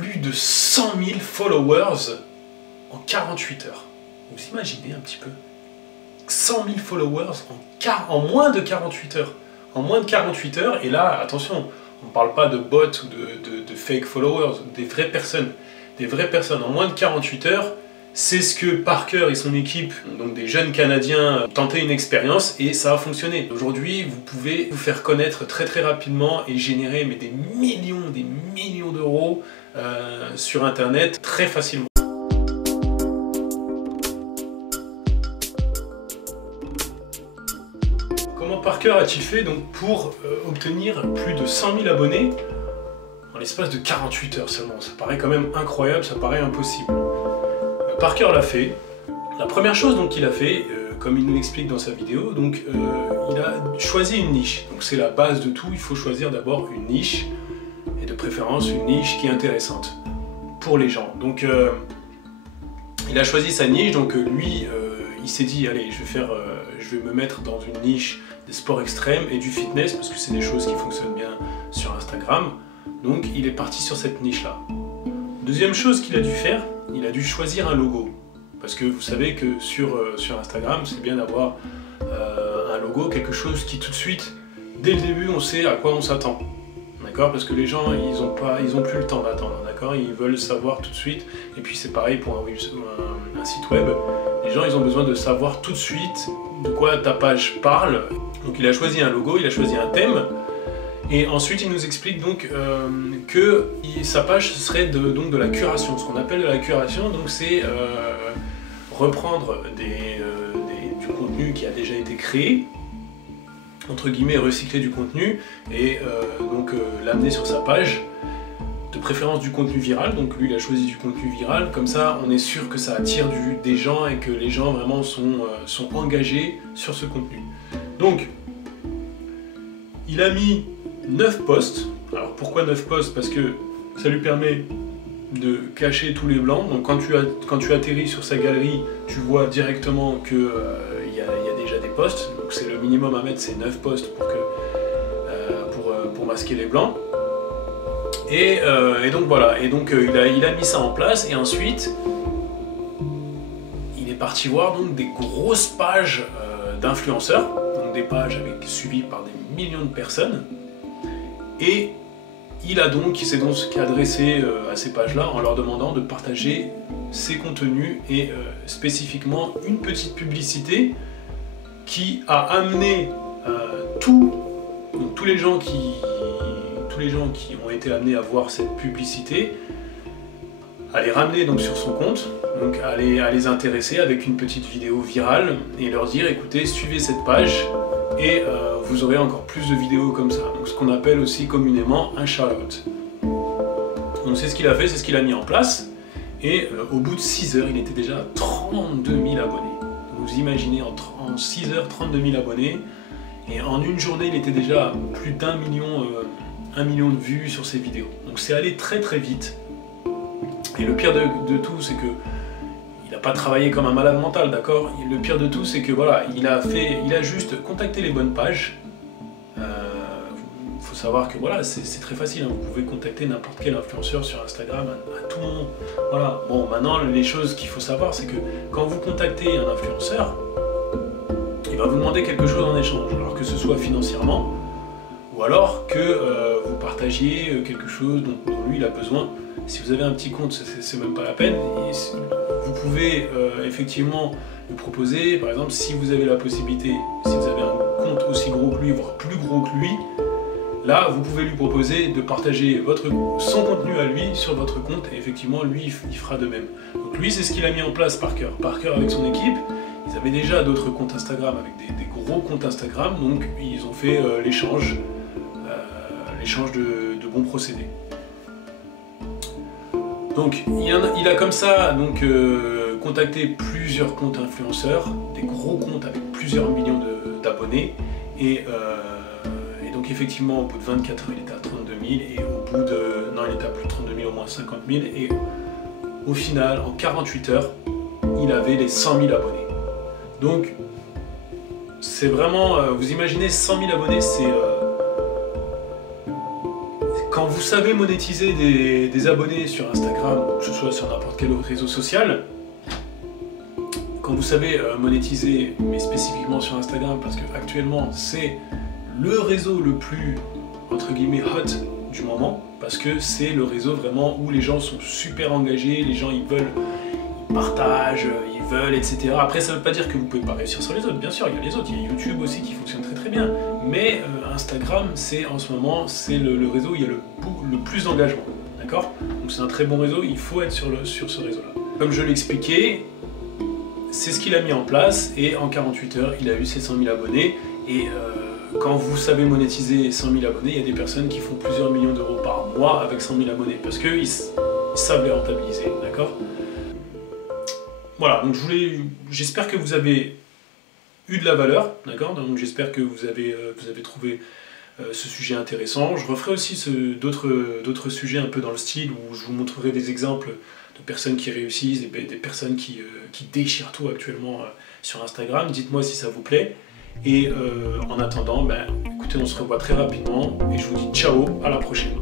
plus de 100 000 followers en 48 heures. Vous imaginez un petit peu 100 000 followers en moins de 48 heures. En moins de 48 heures, et là, attention, on ne parle pas de bots ou de fake followers, des vraies personnes. Des vraies personnes. En moins de 48 heures, c'est ce que Parker et son équipe, donc des jeunes Canadiens, ont tenté une expérience et ça a fonctionné. Aujourd'hui, vous pouvez vous faire connaître très très rapidement et générer des millions d'euros sur Internet très facilement. Comment Parker a-t-il fait donc pour obtenir plus de 100 000 abonnés en l'espace de 48 heures seulement? Ça paraît quand même incroyable, ça paraît impossible. Parker l'a fait. La première chose qu'il a fait, comme il nous l'explique dans sa vidéo, il a choisi une niche. Donc c'est la base de tout, il faut choisir d'abord une niche, et de préférence une niche qui est intéressante pour les gens. Donc il a choisi sa niche, lui il s'est dit allez je vais me mettre dans une niche des sports extrêmes et du fitness parce que c'est des choses qui fonctionnent bien sur Instagram. Donc il est parti sur cette niche là. Deuxième chose qu'il a dû faire, il a dû choisir un logo. Parce que vous savez que sur Instagram, c'est bien d'avoir un logo, quelque chose qui tout de suite, dès le début, on sait à quoi on s'attend. D'accord? Parce que les gens, ils ont plus le temps d'attendre. D'accord? Ils veulent savoir tout de suite. Et puis c'est pareil pour un site web. Les gens, ils ont besoin de savoir tout de suite de quoi ta page parle. Donc il a choisi un logo, il a choisi un thème. Et ensuite, il nous explique que sa page serait de la curation. Ce qu'on appelle de la curation, c'est reprendre du contenu qui a déjà été créé, entre guillemets recycler du contenu, et l'amener sur sa page, de préférence du contenu viral. Donc lui, il a choisi du contenu viral, comme ça on est sûr que ça attire des gens et que les gens vraiment sont engagés sur ce contenu. Donc, il a mis 9 posts. Alors pourquoi 9 posts? Parce que ça lui permet de cacher tous les blancs. Donc quand tu atterris sur sa galerie, tu vois directement qu'il y a déjà des posts. Donc c'est le minimum à mettre, c'est 9 posts pour masquer les blancs. Et donc voilà, il a mis ça en place, et ensuite il est parti voir des grosses pages d'influenceurs, donc des pages suivies par des millions de personnes. Et il s'est donc adressé à ces pages-là en leur demandant de partager ses contenus et spécifiquement une petite publicité qui a amené tous les gens qui ont été amenés à voir cette publicité, à les ramener sur son compte, à les intéresser avec une petite vidéo virale et leur dire écoutez, suivez cette page et vous aurez encore plus de vidéos comme ça. Donc ce qu'on appelle aussi communément un shout-out. Donc c'est ce qu'il a fait, c'est ce qu'il a mis en place, et au bout de 6 heures, il était déjà à 32 000 abonnés. Donc vous imaginez, en 6 heures, 32 000 abonnés, et en une journée, il était déjà à plus d'1 million de vues sur ses vidéos. Donc c'est allé très très vite. Et le pire de tout, c'est que il n'a pas travaillé comme un malade mental, d'accord? Le pire de tout, c'est que voilà, il a juste contacté les bonnes pages. Faut savoir que voilà, c'est très facile, hein. Vous pouvez contacter n'importe quel influenceur sur Instagram, à tout moment. Voilà. Bon, maintenant, les choses qu'il faut savoir, c'est que quand vous contactez un influenceur, il va vous demander quelque chose en échange, alors que ce soit financièrement, ou alors que vous partagiez quelque chose dont lui il a besoin. Si vous avez un petit compte, c'est même pas la peine. Vous pouvez effectivement lui proposer, par exemple, si vous avez la possibilité, si vous avez un compte aussi gros que lui, voire plus gros que lui, là vous pouvez lui proposer de partager son contenu à lui sur votre compte, et effectivement lui il fera de même. Donc lui, c'est ce qu'il a mis en place, Parker. Parker avec son équipe, ils avaient déjà d'autres comptes Instagram avec des gros comptes Instagram, donc ils ont fait l'échange de bons procédés. Donc il a comme ça contacté plusieurs comptes influenceurs, des gros comptes avec plusieurs millions d'abonnés, et donc effectivement au bout de 24 heures il était à 32 000, et il était à plus de 32 000, au moins 50 000, et au final en 48 heures il avait les 100 000 abonnés. Donc vous imaginez 100 000 abonnés, c'est quand Quand vous savez monétiser des abonnés sur Instagram, que ce soit sur n'importe quel autre réseau social, quand vous savez monétiser, mais spécifiquement sur Instagram, parce qu'actuellement c'est le réseau le plus, entre guillemets, hot du moment, parce que c'est le réseau vraiment où les gens sont super engagés, les gens ils partagent, ils veulent, etc. Après ça veut pas dire que vous pouvez pas réussir sur les autres, bien sûr, il y a les autres, il y a YouTube aussi qui fonctionne très très bien, mais Instagram c'est en ce moment, c'est le réseau où il y a le plus d'engagement, d'accord? Donc c'est un très bon réseau, il faut être sur ce réseau-là. Comme je l'expliquais, c'est ce qu'il a mis en place et en 48 heures, il a eu ses 100 000 abonnés et quand vous savez monétiser 100 000 abonnés, il y a des personnes qui font plusieurs millions d'euros par mois avec 100 000 abonnés parce qu'ils savent les rentabiliser, d'accord? Voilà, donc j'espère que vous avez eu de la valeur, d'accord? Donc j'espère que vous avez trouvé ce sujet intéressant. Je referai aussi d'autres sujets un peu dans le style où je vous montrerai des exemples de personnes qui réussissent, des personnes qui déchirent tout actuellement sur Instagram. Dites-moi si ça vous plaît. Et en attendant, écoutez, on se revoit très rapidement et je vous dis ciao, à la prochaine.